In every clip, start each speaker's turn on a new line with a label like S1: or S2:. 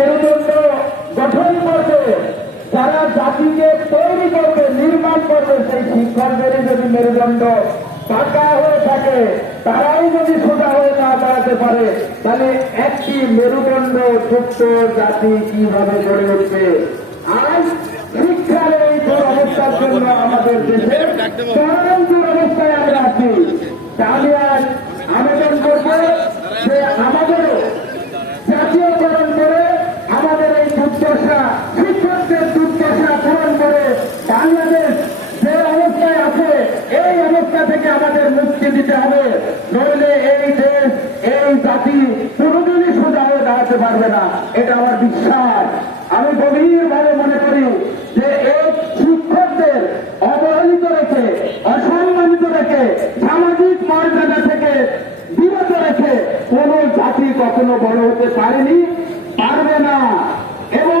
S1: মেরুদণ্ড গঠন করবে যারা জাতিকে তৈরি করবে নির্মাণ করবে সেই শিক্ষকদেরই যদি মেরুদণ্ড পাকা হয়ে থাকে তারাই যদি সোজা হয়ে না দাঁড়াতে পারে তাহলে একটি মেরুদণ্ড যুক্ত জাতি কীভাবে গড়ে উঠবে? আজ শিক্ষার এই দুরবস্থার জন্য আমাদের দেশে চরম দুরবস্থায় আমরা আছি। তাহলে আজ আবেদন করব যে আমাদেরও জাতীয়করণ করে আমাদের এই দুর্দশা শিক্ষকদের দুর্দশা পূরণ করে বাংলাদেশ যে অবস্থায় আছে এই অবস্থা থেকে আমাদের মুক্তি দিতে হবে। নইলে এই দেশ, এই জাতি কোনোদিনই সোজা হয়ে দাঁড়াতে পারবে না। এটা আমার বিশ্বাস। আমি গভীরভাবে মনে করি যে এই শিক্ষকদের অবহেলিত রেখে, অসম্মানিত রেখে, সামাজিক মর্যাদা থেকে বিরত রেখে কোন জাতি কখনো বড় হতে পারেনি, পারবে না। এবং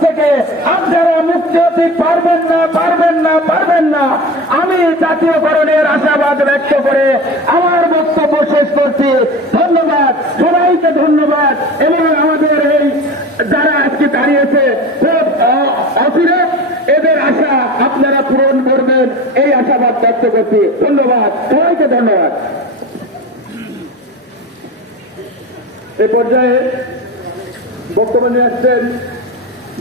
S1: থেকে আপনারা মুক্তি হতে পারবেন না পারবেন না পারবেন না, আমি জাতীয়করণের আশাবাদ ব্যক্ত করে আমার বক্তব্য শেষ করছি। ধন্যবাদ, সবাইকে ধন্যবাদ। এবং আমাদের এই যারা আজকে দাঁড়িয়েছে, খুব অ- অচিরে, এদের আশা আপনারা পূরণ করবেন। এই আশাবাদ ব্যক্ত করছি। ধন্যবাদ, সবাইকে ধন্যবাদ। এ পর্যায়ে বক্তব্য নিয়ে আসছেন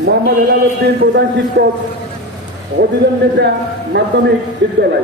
S1: মোহাম্মদ এলাল উদ্দিন প্রধান শিক্ষক অধিজন নেতা মাধ্যমিক বিদ্যালয়।